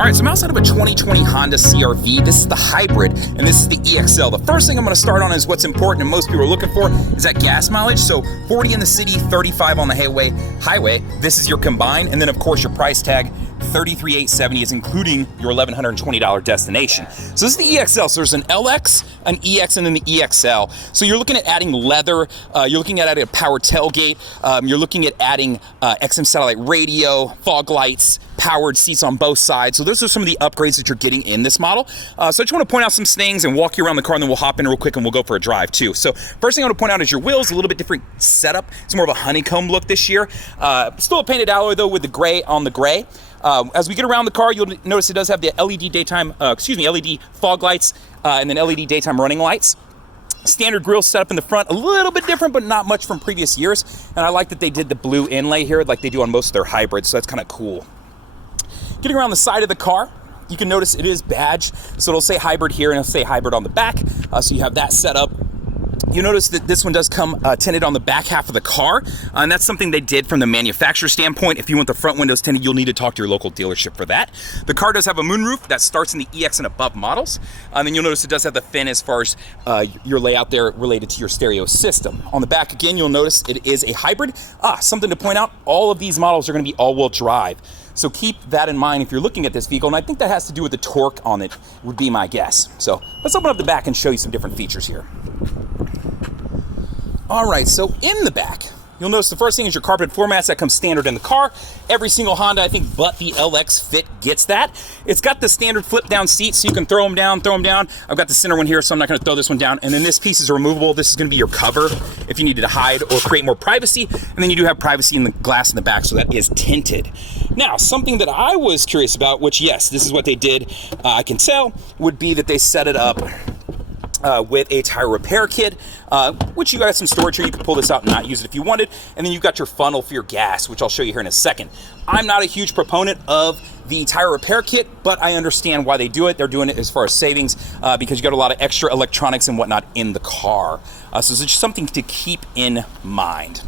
All right, so I'm outside of a 2020 Honda CR-V. This is the hybrid, and this is the EXL. The first thing I'm gonna start on is what's important and most people are looking for is that gas mileage. So 40 in the city, 35 on the highway. This is your combined, and then of course your price tag, $33,870 is including your $1,120 destination. So this is the EXL. So there's an LX, an EX, and then the EXL. So you're looking at adding leather, you're looking at adding a power tailgate, you're looking at adding XM satellite radio, fog lights, powered seats on both sides. So those are some of the upgrades that you're getting in this model. So I just want to point out some things and walk you around the car, and then we'll hop in real quick and we'll go for a drive too. So first thing I want to point out is your wheels, a little bit different setup. It's more of a honeycomb look this year. Still a painted alloy though with the gray on the gray. As we get around the car, you'll notice it does have the LED fog lights and then LED daytime running lights. Standard grille setup in the front, a little bit different, but not much from previous years. And I like that they did the blue inlay here like they do on most of their hybrids, so that's kind of cool. Getting around the side of the car, you can notice it is badged. So it'll say hybrid here and it'll say hybrid on the back. So you have that set up. You notice that this one does come tinted on the back half of the car, and that's something they did from the manufacturer standpoint. If you want the front windows tinted, you'll need to talk to your local dealership for that. The car does have a moonroof that starts in the EX and above models, and then you'll notice it does have the fin as far as your layout there related to your stereo system. On the back, again, you'll notice it is a hybrid. Something to point out, all of these models are going to be all-wheel drive. So keep that in mind if you're looking at this vehicle, and I think that has to do with the torque on it, would be my guess. So let's open up the back and show you some different features here. All right, so in the back, you'll notice the first thing is your carpeted floor mats that come standard in the car. Every single Honda, I think, but the LX Fit gets that. It's got the standard flip-down seat, so you can throw them down. I've got the center one here, so I'm not gonna throw this one down. And then this piece is removable. This is gonna be your cover if you needed to hide or create more privacy. And then you do have privacy in the glass in the back, so that is tinted. Now, something that I was curious about, which yes, this is what they did, I can tell, would be that they set it up with a tire repair kit, which you got some storage here. You can pull this out and not use it if you wanted. And then you've got your funnel for your gas, which I'll show you here in a second. I'm not a huge proponent of the tire repair kit, but I understand why they do it. They're doing it as far as savings because you got a lot of extra electronics and whatnot in the car. So it's just something to keep in mind.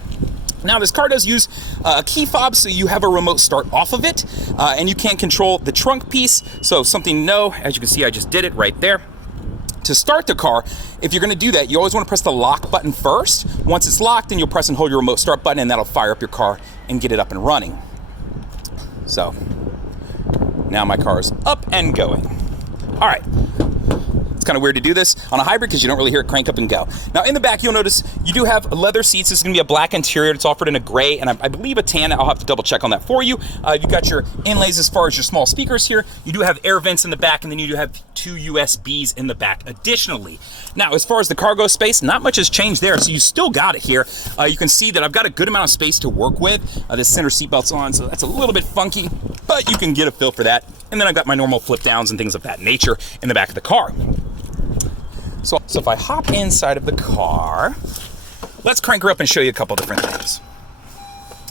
Now, this car does use a key fob, so you have a remote start off of it, and you can control the trunk piece. So something to know, as you can see, I just did it right there. To start the car, if you're going to do that, you always want to press the lock button first. Once it's locked, then you'll press and hold your remote start button, and that'll fire up your car and get it up and running. So now my car is up and going. All right. It's kind of weird to do this on a hybrid because you don't really hear it crank up and go. Now in the back, you'll notice you do have leather seats. This is going to be a black interior. It's offered in a gray and I believe a tan. I'll have to double check on that for you. You've got your inlays as far as your small speakers here. You do have air vents in the back, and then you do have 2 USBs in the back additionally. Now, as far as the cargo space, not much has changed there. So you still got it here. You can see that I've got a good amount of space to work with. This center seat belt's on, so that's a little bit funky, but you can get a feel for that. And then I've got my normal flip downs and things of that nature in the back of the car. So if I hop inside of the car, let's crank her up and show you a couple different things.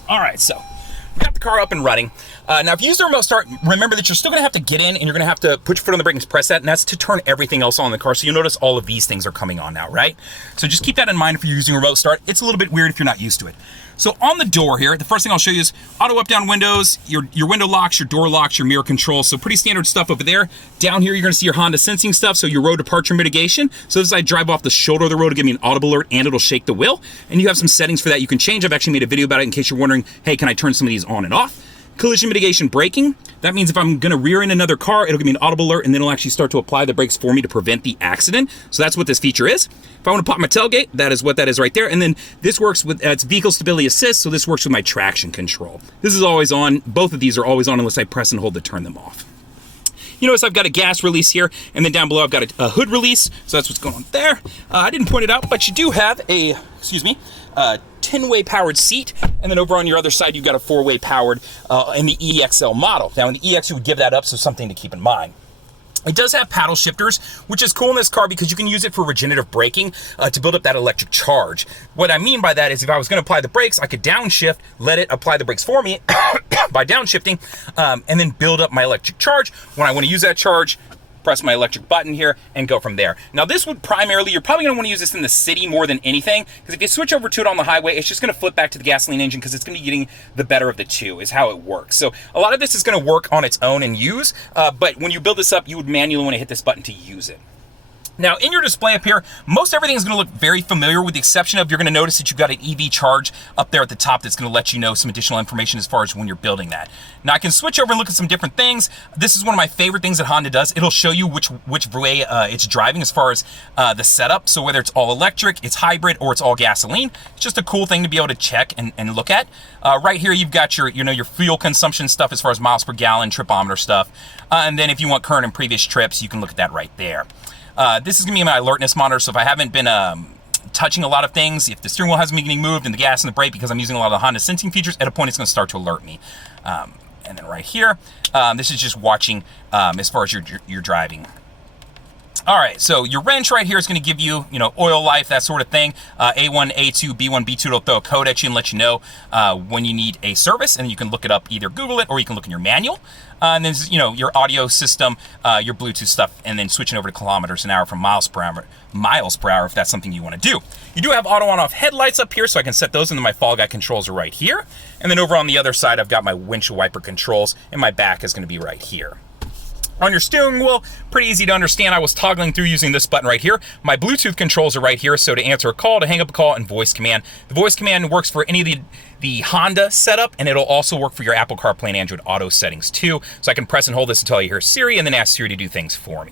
All right, so we got the car up and running. Now, if you use the remote start, remember that you're still gonna have to get in and you're gonna have to put your foot on the brake and press that, and that's to turn everything else on in the car. So you'll notice all of these things are coming on now, right? So just keep that in mind if you're using remote start. It's a little bit weird if you're not used to it. So on the door here, the first thing I'll show you is auto up-down windows, your window locks, your door locks, your mirror control. So pretty standard stuff over there. Down here, you're gonna see your Honda sensing stuff, so your road departure mitigation. So as I drive off the shoulder of the road, it'll give me an audible alert and it'll shake the wheel. And you have some settings for that you can change. I've actually made a video about it in case you're wondering, hey, can I turn some of these on and off? Collision mitigation braking. That means if I'm gonna rear end another car, it'll give me an audible alert and then it'll actually start to apply the brakes for me to prevent the accident. So that's what this feature is. If I wanna pop my tailgate, that is what that is right there. And then this works with, it's vehicle stability assist, so this works with my traction control. This is always on. Both of these are always on unless I press and hold to turn them off. You notice I've got a gas release here, and then down below I've got a hood release, so that's what's going on there. I didn't point it out, but you do have a, 10-way powered seat, and then over on your other side you've got a 4-way powered in the EXL model. Now in the EX you would give that up, so something to keep in mind. It does have paddle shifters, which is cool in this car because you can use it for regenerative braking to build up that electric charge. What I mean by that is if I was going to apply the brakes, I could downshift, let it apply the brakes for me by downshifting, and then build up my electric charge. When I want to use that charge, press my electric button here, and go from there. Now this would primarily, you're probably going to want to use this in the city more than anything, because if you switch over to it on the highway, it's just going to flip back to the gasoline engine because it's going to be getting the better of the two, is how it works. So a lot of this is going to work on its own and use, but when you build this up, you would manually want to hit this button to use it. Now, in your display up here, most everything is going to look very familiar, with the exception of you're going to notice that you've got an EV charge up there at the top that's going to let you know some additional information as far as when you're building that. Now, I can switch over and look at some different things. This is one of my favorite things that Honda does. It'll show you which way it's driving as far as the setup. So whether it's all electric, it's hybrid, or it's all gasoline, it's just a cool thing to be able to check and look at. Right here, you've got your fuel consumption stuff as far as miles per gallon, tripometer stuff. And then if you want current and previous trips, you can look at that right there. This is going to be my alertness monitor, so if I haven't been touching a lot of things, if the steering wheel hasn't been getting moved and the gas and the brake, because I'm using a lot of the Honda sensing features, at a point it's going to start to alert me. And then right here, this is just watching as far as your driving. All right, so your wrench right here is going to give you, oil life, that sort of thing. A1, A2, B1, B2, it'll throw a code at you and let you know when you need a service, and you can look it up, either Google it, or you can look in your manual. And then, your audio system, your Bluetooth stuff, and then switching over to kilometers an hour from miles per hour, if that's something you want to do. You do have auto on-off headlights up here, so I can set those, and then my fall guy controls are right here. And then over on the other side, I've got my windshield wiper controls, and my back is going to be right here. On your steering wheel, pretty easy to understand. I was toggling through using this button right here. My Bluetooth controls are right here, so to answer a call, to hang up a call, and voice command. The voice command works for any of the Honda setup, and it'll also work for your Apple CarPlay and Android Auto settings too. So I can press and hold this until I hear Siri, and then ask Siri to do things for me.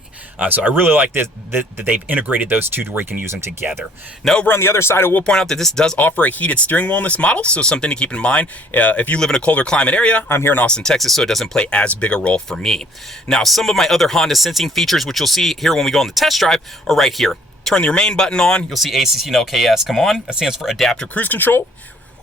So I really like this, that they've integrated those two to where you can use them together. Now over on the other side, I will point out that this does offer a heated steering wheel in this model, so something to keep in mind. If you live in a colder climate area, I'm here in Austin, Texas, so it doesn't play as big a role for me. Now, some of my other Honda sensing features, which you'll see here when we go on the test drive, are right here. Turn your main button on, you'll see ACC and LKS come on. That stands for Adaptive Cruise Control,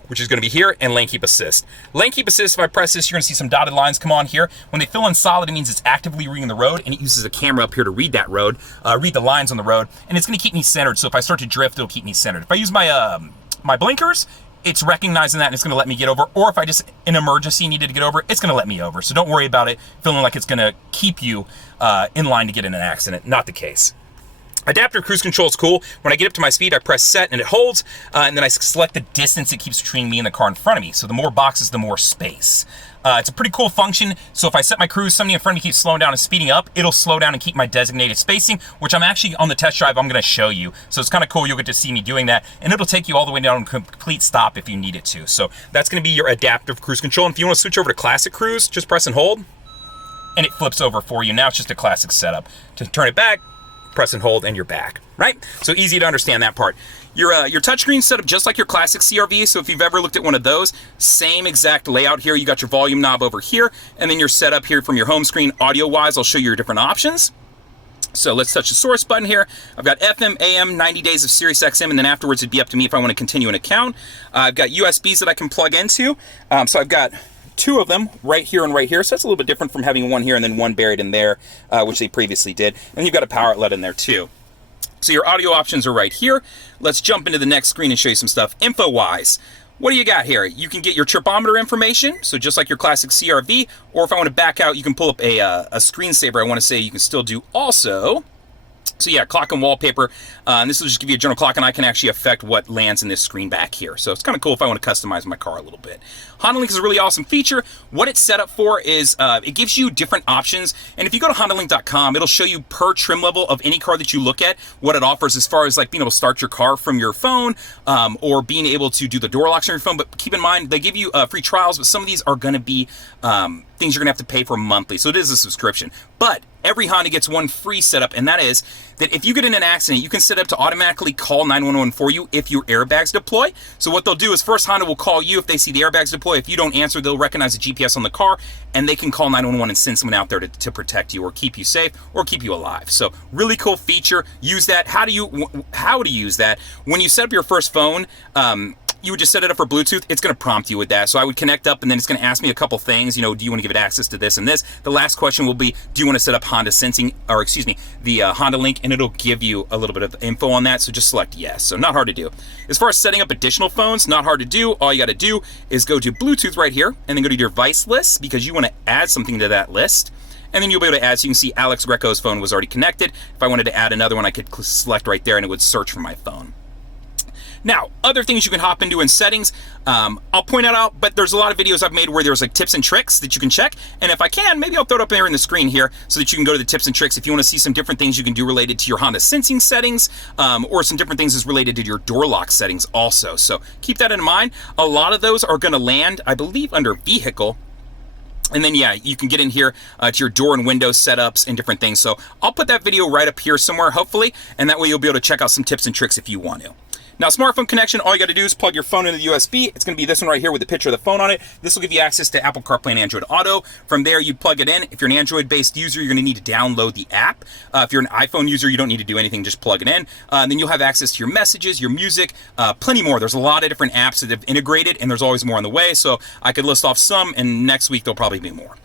which is going to be here, and Lane Keep Assist. Lane Keep Assist, if I press this, you're going to see some dotted lines come on here. When they fill in solid, it means it's actively reading the road, and it uses a camera up here to read that road, read the lines on the road, and it's going to keep me centered. So if I start to drift, it'll keep me centered. If I use my my blinkers, it's recognizing that, and it's going to let me get over. Or if I just, in emergency, needed to get over, it's going to let me over. So don't worry about it feeling like it's going to keep you in line to get in an accident. Not the case. Adaptive Cruise Control is cool. When I get up to my speed, I press set and it holds, and then I select the distance it keeps between me and the car in front of me. So the more boxes, the more space. It's a pretty cool function. So if I set my cruise, somebody in front of me keeps slowing down and speeding up, it'll slow down and keep my designated spacing, which I'm actually on the test drive, I'm going to show you. So it's kind of cool. You'll get to see me doing that, and it'll take you all the way down to complete stop if you need it to. So that's going to be your Adaptive Cruise Control. And if you want to switch over to Classic Cruise, just press and hold, and it flips over for you. Now it's just a classic setup. To turn it back, press and hold, and you're back, right? So easy to understand that part. Your touchscreen set up just like your classic CR-V, so if you've ever looked at one of those, same exact layout here. You got your volume knob over here, and then your setup here from your home screen. Audio-wise, I'll show you your different options. So let's touch the source button here. I've got FM, AM, 90 days of Sirius XM, and then afterwards it'd be up to me if I want to continue an account. I've got USBs that I can plug into, so I've got two of them right here and right here, so that's a little bit different from having one here and then one buried in there, which they previously did. And you've got a power outlet in there too. So your audio options are right here. Let's jump into the next screen and show you some stuff. Info-wise, what do you got here? You can get your tripometer information, so just like your classic CR-V, or if I want to back out, you can pull up a screensaver. I want to say you can still do also. So yeah, clock and wallpaper, and this will just give you a general clock, and I can actually affect what lands in this screen back here. So it's kind of cool if I want to customize my car a little bit. HondaLink is a really awesome feature. What it's set up for is it gives you different options, and if you go to HondaLink.com, it'll show you per trim level of any car that you look at, what it offers as far as like being able to start your car from your phone, or being able to do the door locks on your phone. But keep in mind, they give you free trials, but some of these are going to be things you're going to have to pay for monthly. So it is a subscription. But every Honda gets one free setup, and that is that if you get in an accident, you can set up to automatically call 911 for you if your airbags deploy. So what they'll do is first Honda will call you if they see the airbags deploy. If you don't answer, they'll recognize the GPS on the car, and they can call 911 and send someone out there to protect you or keep you safe or keep you alive. So really cool feature. Use that. How to use that? When you set up your first phone, you would just set it up for Bluetooth. It's going to prompt you with that. So I would connect up, and then it's going to ask me a couple things. Do you want to give it access to this and this? The last question will be, do you want to set up Honda Sensing, or excuse me, the Honda Link, and it'll give you a little bit of info on that. So just select yes. So not hard to do. As far as setting up additional phones, not hard to do. All you got to do is go to Bluetooth right here, and then go to your device list, because you want to add something to that list. and then you'll be able to add, so you can see Alex Greco's phone was already connected. If I wanted to add another one, I could select right there and it would search for my phone. Now, other things you can hop into in settings, I'll point it out, but there's a lot of videos I've made where there's like tips and tricks that you can check. And if I can, maybe I'll throw it up there in the screen here so that you can go to the tips and tricks if you want to see some different things you can do related to your Honda sensing settings, or some different things as related to your door lock settings also. So keep that in mind. A lot of those are going to land, I believe, under vehicle. And then, yeah, you can get in here to your door and window setups and different things. So I'll put that video right up here somewhere, hopefully, and that way you'll be able to check out some tips and tricks if you want to. Now, smartphone connection, all you got to do is plug your phone into the USB. It's going to be this one right here with the picture of the phone on it. This will give you access to Apple CarPlay and Android Auto. From there, you plug it in. If you're an Android-based user, you're going to need to download the app. If you're an iPhone user, you don't need to do anything, just plug it in. Then you'll have access to your messages, your music, plenty more. There's a lot of different apps that have integrated, and there's always more on the way. So I could list off some, and next week there'll probably be more.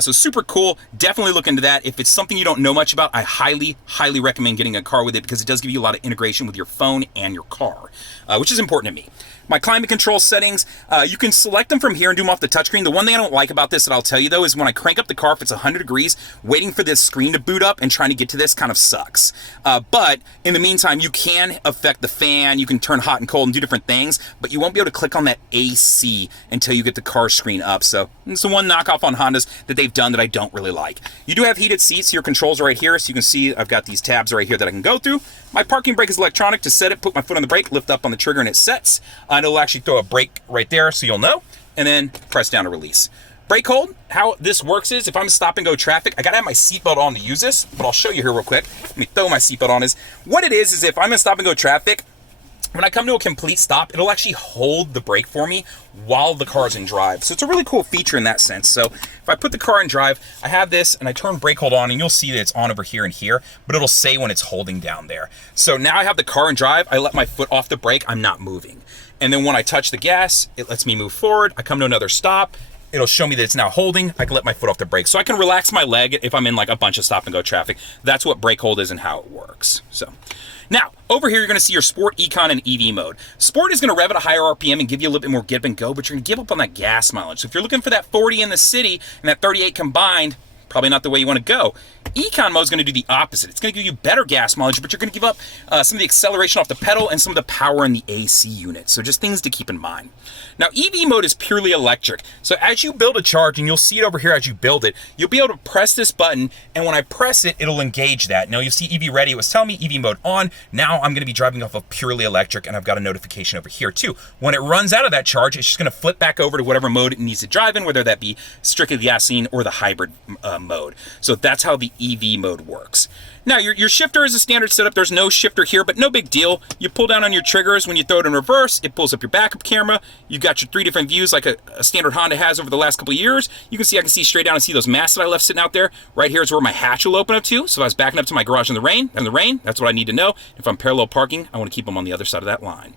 So super cool. Definitely look into that. If it's something you don't know much about, I highly, highly recommend getting a car with it because it does give you a lot of integration with your phone and your car, which is important to me. My climate control settings, you can select them from here and do them off the touchscreen. The one thing I don't like about this that I'll tell you though is when I crank up the car, if it's 100 degrees, waiting for this screen to boot up and trying to get to this kind of sucks. But in the meantime, you can affect the fan, you can turn hot and cold and do different things, but you won't be able to click on that AC until you get the car screen up. So it's the one knockoff on Hondas that they've done that I don't really like. You do have heated seats. Your controls are right here. So you can see I've got these tabs right here that I can go through. My parking brake is electronic. To set it, put my foot on the brake, lift up on the trigger, and it sets. And it'll actually throw a brake right there so you'll know, and then press down to release. Brake hold, how this works is if I'm stop and go traffic, I gotta have my seatbelt on to use this, but I'll show you here real quick. Let me throw my seatbelt on. What it is if I'm in stop and go traffic, when I come to a complete stop, it'll actually hold the brake for me while the car's in drive. So it's a really cool feature in that sense. So if I put the car in drive, I have this and I turn brake hold on and you'll see that it's on over here and here, but it'll say when it's holding down there. So now I have the car in drive, I let my foot off the brake, I'm not moving. And then when I touch the gas, it lets me move forward. I come to another stop, it'll show me that it's now holding. I can let my foot off the brake. So I can relax my leg if I'm in like a bunch of stop and go traffic. That's what brake hold is and how it works. So now, over here, you're going to see your Sport, Econ, and EV mode. Sport is going to rev at a higher RPM and give you a little bit more get up and go, but you're going to give up on that gas mileage. So if you're looking for that 40 in the city and that 38 combined, probably not the way you want to go. Econ mode is going to do the opposite. It's going to give you better gas mileage, but you're going to give up some of the acceleration off the pedal and some of the power in the AC unit. So just things to keep in mind. Now, EV mode is purely electric. So as you build a charge, and you'll see it over here as you build it, you'll be able to press this button, and when I press it, it'll engage that. Now, you'll see EV ready. It was telling me EV mode on. Now I'm going to be driving off of purely electric, and I've got a notification over here too. When it runs out of that charge, it's just going to flip back over to whatever mode it needs to drive in, whether that be strictly gasoline or the hybrid mode. So that's how the EV mode works. Now, your shifter is a standard setup. There's no shifter here, but no big deal. You pull down on your triggers. When you throw it in reverse, it pulls up your backup camera. You've got your 3 different views like a standard Honda has over the last couple of years. You can see I can see straight down and see those masks that I left sitting out there. Right here is where my hatch will open up to. So if I was backing up to my garage in the rain, that's what I need to know. If I'm parallel parking, I want to keep them on the other side of that line.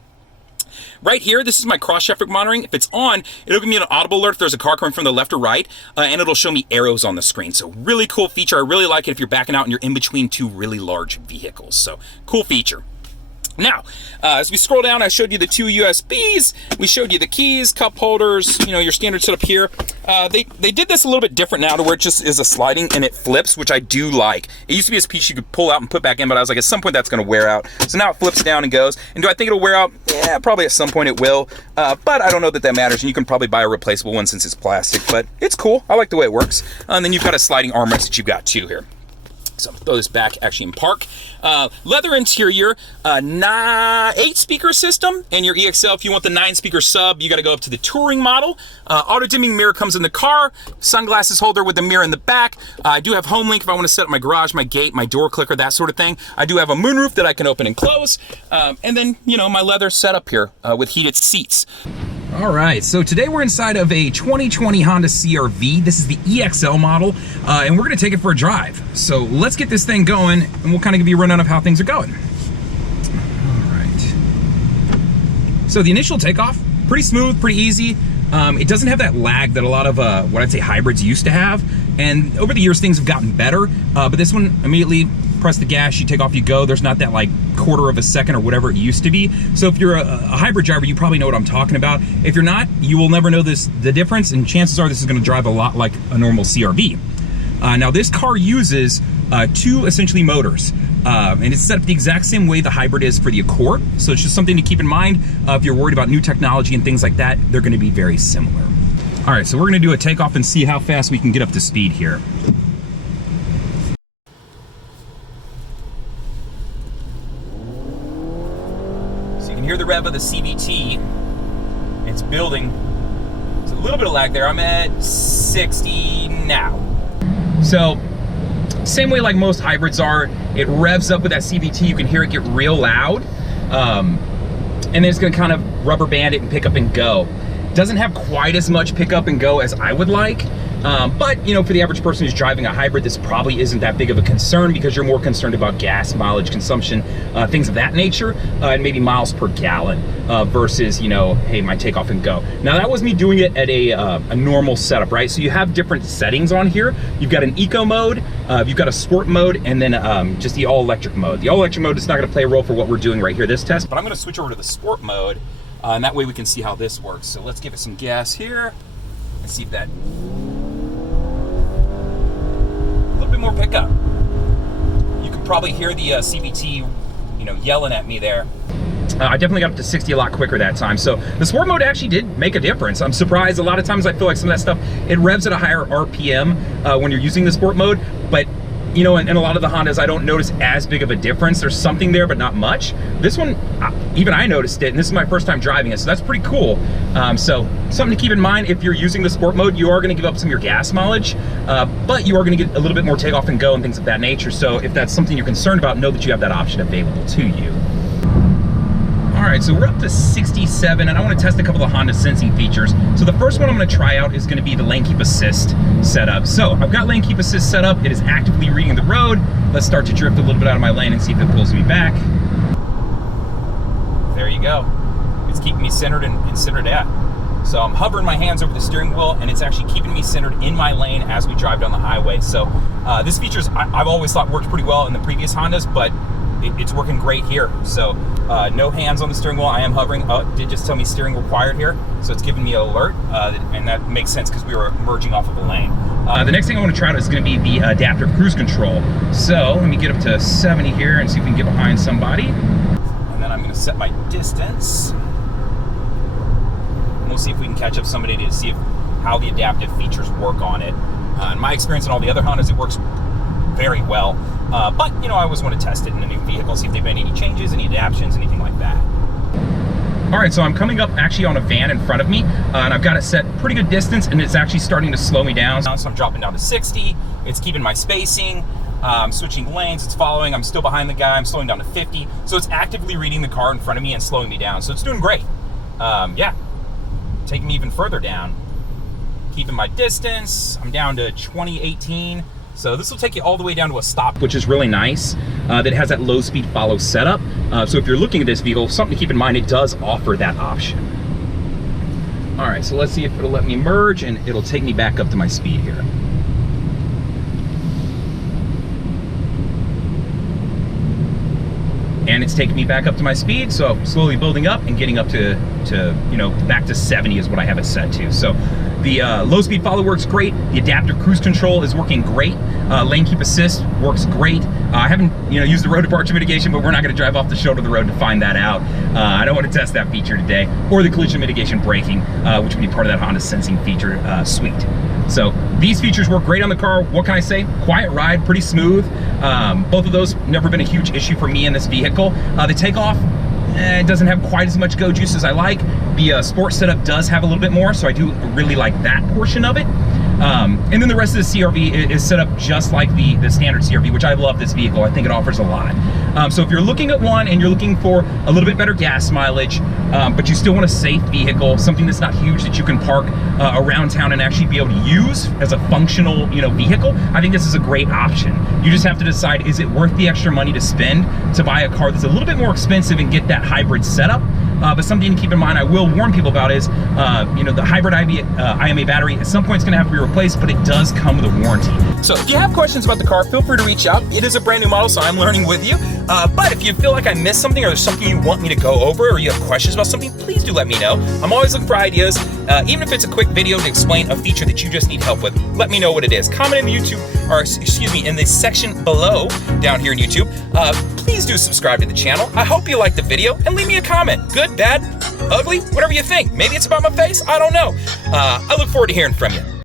Right here, this is my cross-traffic monitoring. If it's on, it'll give me an audible alert if there's a car coming from the left or right, and it'll show me arrows on the screen. So really cool feature. I really like it if you're backing out and you're in between 2 really large vehicles. So cool feature. Now, as we scroll down, I showed you the 2 USBs. We showed you the keys, cup holders, your standard setup here. They did this a little bit different now to where it just is a sliding and it flips, which I do like. It used to be this piece you could pull out and put back in, but I was like, at some point that's going to wear out. So now it flips down and goes. And do I think it'll wear out? Yeah, probably at some point it will. But I don't know that matters. And you can probably buy a replaceable one since it's plastic, but it's cool. I like the way it works. And then you've got a sliding armrest that you've got too here. So throw this back actually in park. Leather interior, 8-speaker system, and your EXL, if you want the 9-speaker sub, you got to go up to the touring model. Auto-dimming mirror comes in the car, sunglasses holder with a mirror in the back. I do have home link if I want to set up my garage, my gate, my door clicker, that sort of thing. I do have a moonroof that I can open and close. And then, my leather setup here with heated seats. All right, so today we're inside of a 2020 Honda CR-V. This is the EXL model, and we're gonna take it for a drive. So let's get this thing going, and we'll kind of give you a rundown of how things are going. All right. So the initial takeoff, pretty smooth, pretty easy. It doesn't have that lag that a lot of what I'd say hybrids used to have. And over the years, things have gotten better. But this one, immediately press the gas, you take off, you go. There's not that like quarter of a second or whatever it used to be. So if you're a hybrid driver, you probably know what I'm talking about. If you're not, you will never know the difference. And chances are this is going to drive a lot like a normal CR-V. Now this car uses two essentially motors. And it's set up the exact same way the hybrid is for the Accord. So it's just something to keep in mind. If you're worried about new technology and things like that, they're gonna be very similar. All right, so we're gonna do a takeoff and see how fast we can get up to speed here. So you can hear the rev of the CVT. It's building. There's a little bit of lag there. I'm at 60 now. So, same way like most hybrids are, it revs up with that CVT, you can hear it get real loud, and then it's gonna kind of rubber band it and pick up and go. Doesn't have quite as much pick up and go as I would like, but you know, for the average person who's driving a hybrid, this probably isn't that big of a concern because you're more concerned about gas mileage consumption, things of that nature, and maybe miles per gallon versus, you know, hey, my takeoff and go. Now that was me doing it at a normal setup, right? So you have different settings on here. You've got an eco mode, you've got a sport mode, and then just the all electric mode. The all electric mode is not gonna play a role for what we're doing right here, this test, but I'm gonna switch over to the sport mode, and that way we can see how this works. So let's give it some gas here and see if that, a little bit more pickup. You can probably hear the CVT, you know, yelling at me there. I definitely got up to 60 a lot quicker that time. So the sport mode actually did make a difference. I'm surprised. A lot of times I feel like some of that stuff, it revs at a higher RPM when you're using the sport mode, but you know, in a lot of the Hondas, I don't notice as big of a difference. There's something there, but not much. This one, even I noticed it, and this is my first time driving it, so that's pretty cool. So something to keep in mind, if you're using the sport mode, you are gonna give up some of your gas mileage, but you are gonna get a little bit more takeoff and go and things of that nature. So if that's something you're concerned about, know that you have that option available to you. All right, so we're up to 67, and I want to test a couple of Honda sensing features. So the first one I'm going to try out is going to be the lane keep assist setup. So I've got lane keep assist set up. It is actively reading the road. Let's start to drift a little bit out of my lane and see if it pulls me back. There you go. It's keeping me centered and centered at. So I'm hovering my hands over the steering wheel, and it's actually keeping me centered in my lane as we drive down the highway. So this feature I've always thought worked pretty well in the previous Hondas, but it's working great here. So no hands on the steering wheel. I am hovering. It did just tell me steering required here, so it's giving me an alert, and that makes sense because we were merging off of a lane. The next thing I want to try out is going to be the adaptive cruise control. So let me get up to 70 here and see if we can get behind somebody. And then I'm going to set my distance. And we'll see if we can catch up somebody to see how the adaptive features work on it. In my experience in all the other Hondas, it works very well. But, you know, I always want to test it in a new vehicle, see if they've made any changes, any adaptions, anything like that. All right, so I'm coming up actually on a van in front of me, and I've got it set pretty good distance, and it's actually starting to slow me down. So I'm dropping down to 60. It's keeping my spacing. I'm switching lanes. It's following. I'm still behind the guy. I'm slowing down to 50. So it's actively reading the car in front of me and slowing me down. So it's doing great. Yeah, taking me even further down. Keeping my distance. I'm down to 2018. So this will take you all the way down to a stop, which is really nice, that it has that low speed follow setup. So if you're looking at this vehicle, something to keep in mind, it does offer that option. All right, so let's see if it'll let me merge, and it'll take me back up to my speed here. And it's taking me back up to my speed, so slowly building up and getting up to you know, back to 70 is what I have it set to. So the low speed follow works great. The adaptive cruise control is working great. Lane keep assist works great. I haven't, you know, used the road departure mitigation, but we're not going to drive off the shoulder of the road to find that out. I don't want to test that feature today, or the collision mitigation braking, which would be part of that Honda sensing feature suite. So these features work great on the car. What can I say? Quiet ride, pretty smooth. Both of those never been a huge issue for me in this vehicle. The takeoff, it doesn't have quite as much go juice as I like. The sport setup does have a little bit more, so I do really like that portion of it. And then the rest of the CR-V is set up just like the standard CR-V, which I love this vehicle. I think it offers a lot. So if you're looking at one and you're looking for a little bit better gas mileage, but you still want a safe vehicle, something that's not huge that you can park around town and actually be able to use as a functional, you know, vehicle, I think this is a great option. You just have to decide, is it worth the extra money to spend to buy a car that's a little bit more expensive and get that hybrid setup? But something to keep in mind, I will warn people about is, you know, the hybrid IMA battery at some point is going to have to be replaced, but it does come with a warranty. So if you have questions about the car, feel free to reach out. It is a brand new model, so I'm learning with you. But if you feel like I missed something or there's something you want me to go over or you have questions about something, please do let me know. I'm always looking for ideas, even if it's a quick video to explain a feature that you just need help with. Let me know what it is. Comment in the YouTube, or excuse me, in the section below down here in YouTube. Please do subscribe to the channel. I hope you liked the video, and leave me a comment. Good, bad, ugly, whatever you think. Maybe it's about my face, I don't know. I look forward to hearing from you.